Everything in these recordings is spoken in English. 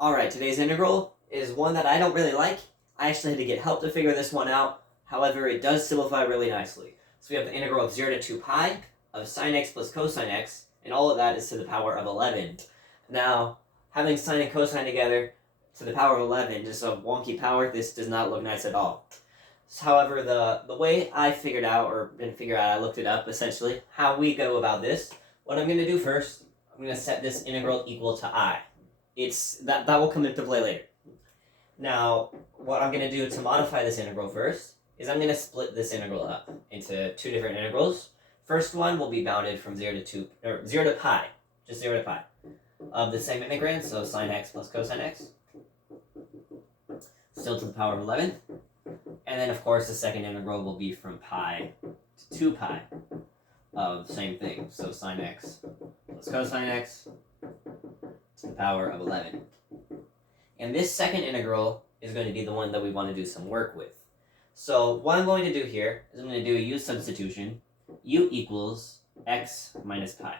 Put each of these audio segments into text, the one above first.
Alright, today's integral is one that I don't really like. I actually had to get help to figure this one out. However, it does simplify really nicely. So we have the integral of 0 to 2 pi of sine x plus cosine x, and all of that is to the power of 11. Now, having sine and cosine together to the power of 11, just a wonky power, this does not look nice at all. However, the way I figured out, or didn't figure out, I looked it up essentially, how we go about this, what I'm going to do first, I'm going to set this integral equal to I. That will come into play later. Now, what I'm going to do to modify this integral first is I'm going to split this integral up into two different integrals. First one will be bounded from 0 to pi, just 0 to pi, of the same integrand, so sine x plus cosine x, still to the power of 11. And then, of course, the second integral will be from pi to 2 pi of the same thing, so sine x plus cosine x to the power of 11. And this second integral is going to be the one that we want to do some work with. So what I'm going to do here is I'm going to do a u substitution. U equals x minus pi.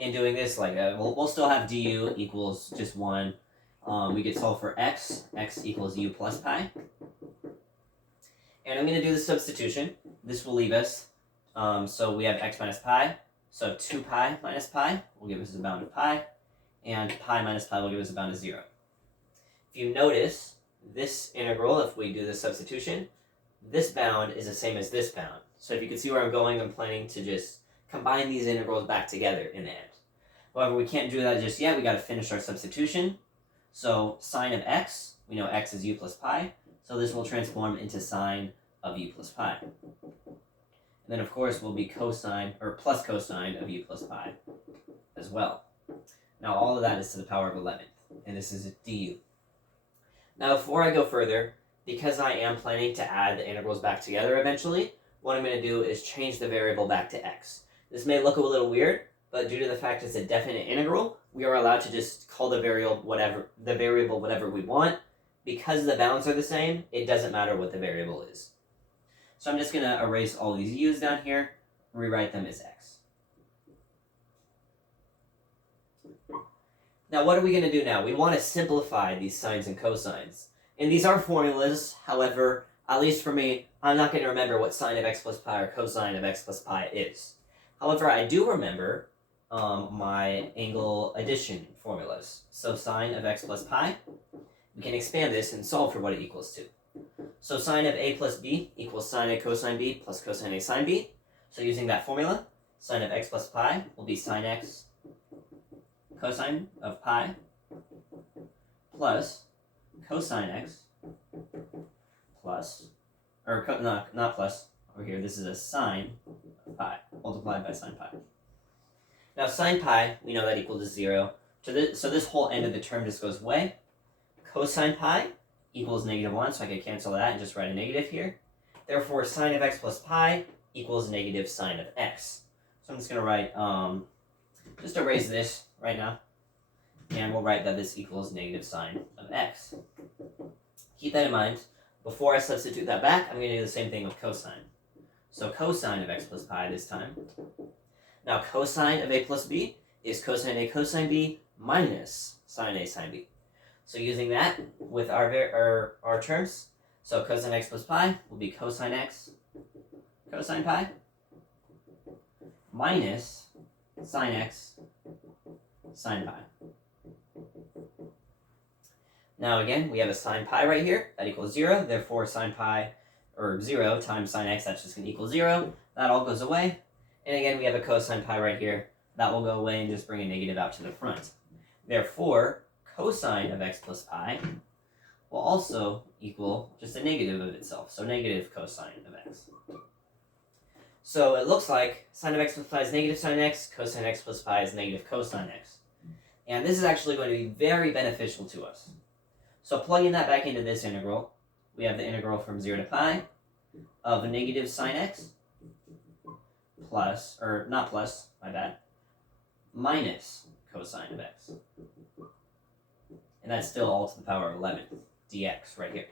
In doing this, we'll still have du equals just 1. We could solve for x equals u plus pi. And I'm going to do the substitution. This will leave us, so we have x minus pi. So 2 pi minus pi will give us a bound of pi. And pi minus pi will give us a bound of 0. If you notice, this integral, if we do the substitution, this bound is the same as this bound. So if you can see where I'm going, I'm planning to just combine these integrals back together in the end. However, we can't do that just yet. We got to finish our substitution. So sine of x, we know x is u plus pi. So this will transform into sine of u plus pi. And then, of course, will be cosine, or plus cosine of u plus pi as well. Now, all of that is to the power of 11, and this is a du. Now, before I go further, because I am planning to add the integrals back together eventually, what I'm going to do is change the variable back to x. This may look a little weird, but due to the fact it's a definite integral, we are allowed to just call the variable whatever we want. Because the bounds are the same, it doesn't matter what the variable is. So I'm just going to erase all these u's down here, rewrite them as x. Now, what are we going to do now? We want to simplify these sines and cosines. And these are formulas. However, at least for me, I'm not going to remember what sine of x plus pi or cosine of x plus pi is. However, I do remember my angle addition formulas. So sine of x plus pi, we can expand this and solve for what it equals to. So sine of a plus b equals sine a cosine b plus cosine a sine b. So using that formula, sine of x plus pi will be sine x cosine of pi plus cosine x plus, not plus, over here, this is a sine of pi, multiplied by sine pi. Now sine pi, we know that equals 0. So this whole end of the term just goes away. Cosine pi equals -1, so I can cancel that and just write a negative here. Therefore, sine of x plus pi equals negative sine of x. So I'm just going to write, just erase this right now, and we'll write that this equals negative sine of x. Keep that in mind. Before I substitute that back, I'm going to do the same thing with cosine. So cosine of x plus pi this time. Now cosine of a plus b is cosine a cosine b minus sine a sine b. So using that with our terms, so cosine x plus pi will be cosine x cosine pi minus sine x sine pi. Now again, we have a sine pi right here, that equals 0, therefore sine pi, or 0 times sine x, that's just going to equal 0. That all goes away. And again, we have a cosine pi right here, that will go away and just bring a negative out to the front. Therefore, cosine of x plus pi will also equal just a negative of itself, so negative cosine of x. So it looks like sine of x plus pi is negative sine x, cosine x plus pi is negative cosine x. And this is actually going to be very beneficial to us. So plugging that back into this integral, we have the integral from 0 to pi of negative sine x plus, or not plus, my bad, minus cosine of x. And that's still all to the power of 11 dx right here.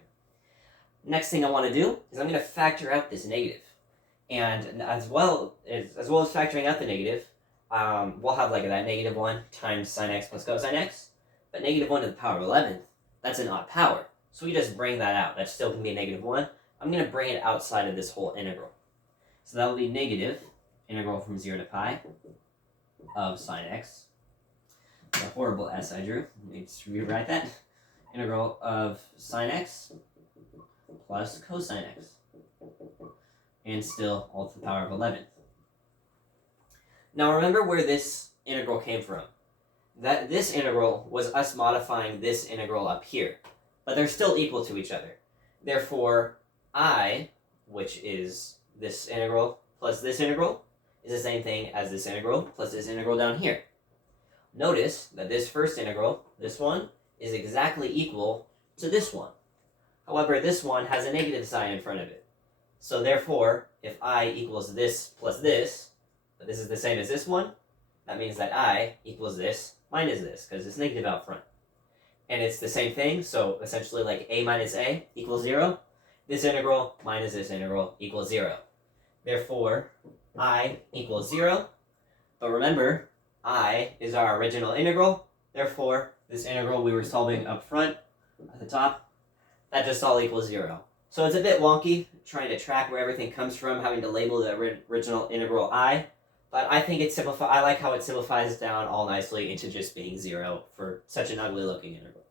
Next thing I want to do is I'm going to factor out this negative. And as well as factoring out the negative, we'll have that -1 times sine x plus cosine x. But negative 1 to the power of 11th, that's an odd power. So we just bring that out. That's still going to be a negative 1. I'm going to bring it outside of this whole integral. So that will be negative integral from 0 to pi of sine x. The horrible s I drew. Let me just rewrite that. Integral of sine x plus cosine x. And still all to the power of 11th. Now remember where this integral came from. That this integral was us modifying this integral up here. But they're still equal to each other. Therefore, I, which is this integral plus this integral, is the same thing as this integral plus this integral down here. Notice that this first integral, this one, is exactly equal to this one. However, this one has a negative sign in front of it. So therefore, if I equals this plus this, but this is the same as this one, that means that I equals this minus this, because it's negative out front. And it's the same thing, so essentially like a minus a equals 0. This integral minus this integral equals 0. Therefore, I equals 0. But remember, I is our original integral. Therefore, this integral we were solving up front, at the top, that just all equals 0. So it's a bit wonky trying to track where everything comes from, having to label the original integral I. But I think I like how it simplifies down all nicely into just being 0 for such an ugly looking integral.